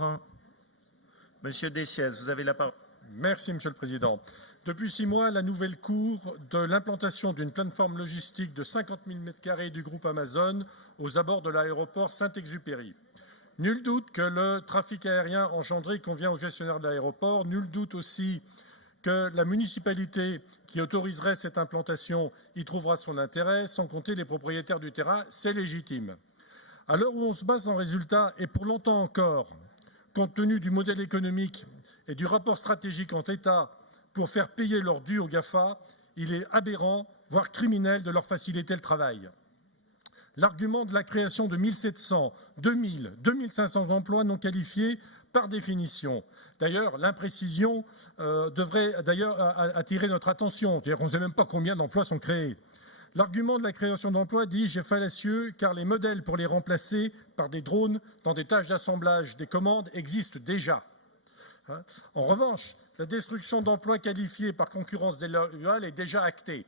répondre. Monsieur Dessiès, vous avez la parole. Merci, Monsieur le Président. Depuis 6 mois, la nouvelle cour de l'implantation d'une plateforme logistique de 50 000 m² du groupe Amazon aux abords de l'aéroport Saint-Exupéry. Nul doute que le trafic aérien engendré convient au gestionnaire de l'aéroport. Nul doute aussi que la municipalité qui autoriserait cette implantation y trouvera son intérêt, sans compter les propriétaires du terrain. C'est légitime. À l'heure où on se base en résultat, et pour longtemps encore, compte tenu du modèle économique et du rapport stratégique entre États pour faire payer leur dû aux GAFA, il est aberrant, voire criminel, de leur faciliter le travail. L'argument de la création de 1 700, 2 000, 2 500 emplois non qualifiés, par définition. D'ailleurs, l'imprécision devrait attirer notre attention. On ne sait même pas combien d'emplois sont créés. L'argument de la création d'emplois, dis-je, est fallacieux, car les modèles pour les remplacer par des drones dans des tâches d'assemblage des commandes existent déjà. En revanche, la destruction d'emplois qualifiés par concurrence déloyale est déjà actée.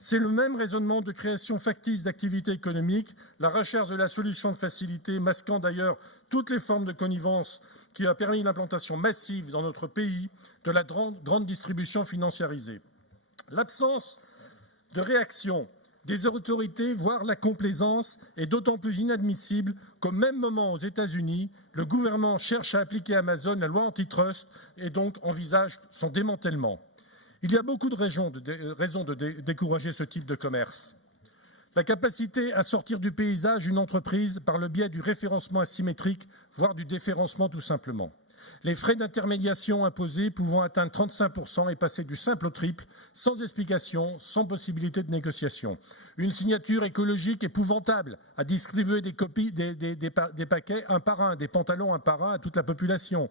C'est le même raisonnement de création factice d'activités économiques, la recherche de la solution de facilité, masquant d'ailleurs toutes les formes de connivence qui a permis l'implantation massive dans notre pays de la grande distribution financiarisée. L'absence de réaction des autorités, voire la complaisance, est d'autant plus inadmissible qu'au même moment aux États-Unis, le gouvernement cherche à appliquer à Amazon la loi antitrust et donc envisage son démantèlement. Il y a beaucoup de raisons de décourager ce type de commerce. La capacité à sortir du paysage une entreprise par le biais du référencement asymétrique, voire du déférencement tout simplement. Les frais d'intermédiation imposés pouvant atteindre 35% et passer du simple au triple, sans explication, sans possibilité de négociation. Une signature écologique épouvantable à distribuer des copies, des paquets un par un, des pantalons un par un à toute la population.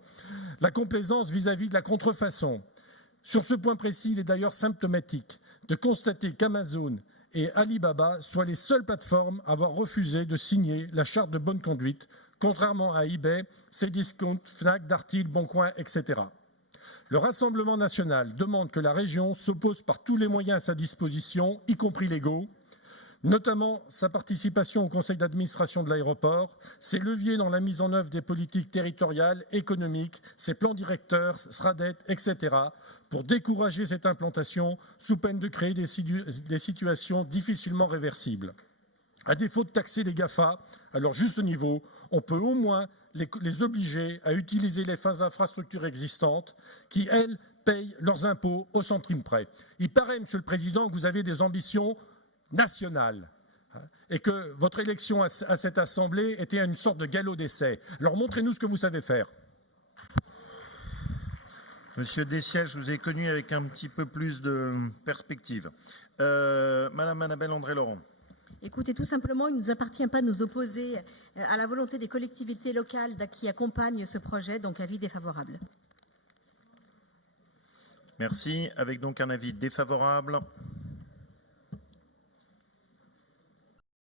La complaisance vis-à-vis de la contrefaçon. Sur ce point précis, il est d'ailleurs symptomatique de constater qu'Amazon et Alibaba soient les seules plateformes à avoir refusé de signer la charte de bonne conduite, contrairement à eBay, Cdiscount, Fnac, Darty, Boncoin, etc. Le Rassemblement national demande que la région s'oppose par tous les moyens à sa disposition, y compris légaux, notamment sa participation au conseil d'administration de l'aéroport, ses leviers dans la mise en œuvre des politiques territoriales, économiques, ses plans directeurs, SRADET, etc., pour décourager cette implantation sous peine de créer des situations difficilement réversibles. À défaut de taxer les GAFA à leur juste niveau, on peut au moins les obliger à utiliser les fins infrastructures existantes qui, elles, payent leurs impôts au centime près. Il paraît, Monsieur le Président, que vous avez des ambitions nationales et que votre élection à cette Assemblée était une sorte de galop d'essai. Alors montrez-nous ce que vous savez faire. Monsieur Dessiès, je vous ai connu avec un petit peu plus de perspective. Madame Annabelle André-Laurent. Écoutez, tout simplement, il ne nous appartient pas de nous opposer à la volonté des collectivités locales qui accompagnent ce projet, donc avis défavorable. Merci. Avec donc un avis défavorable.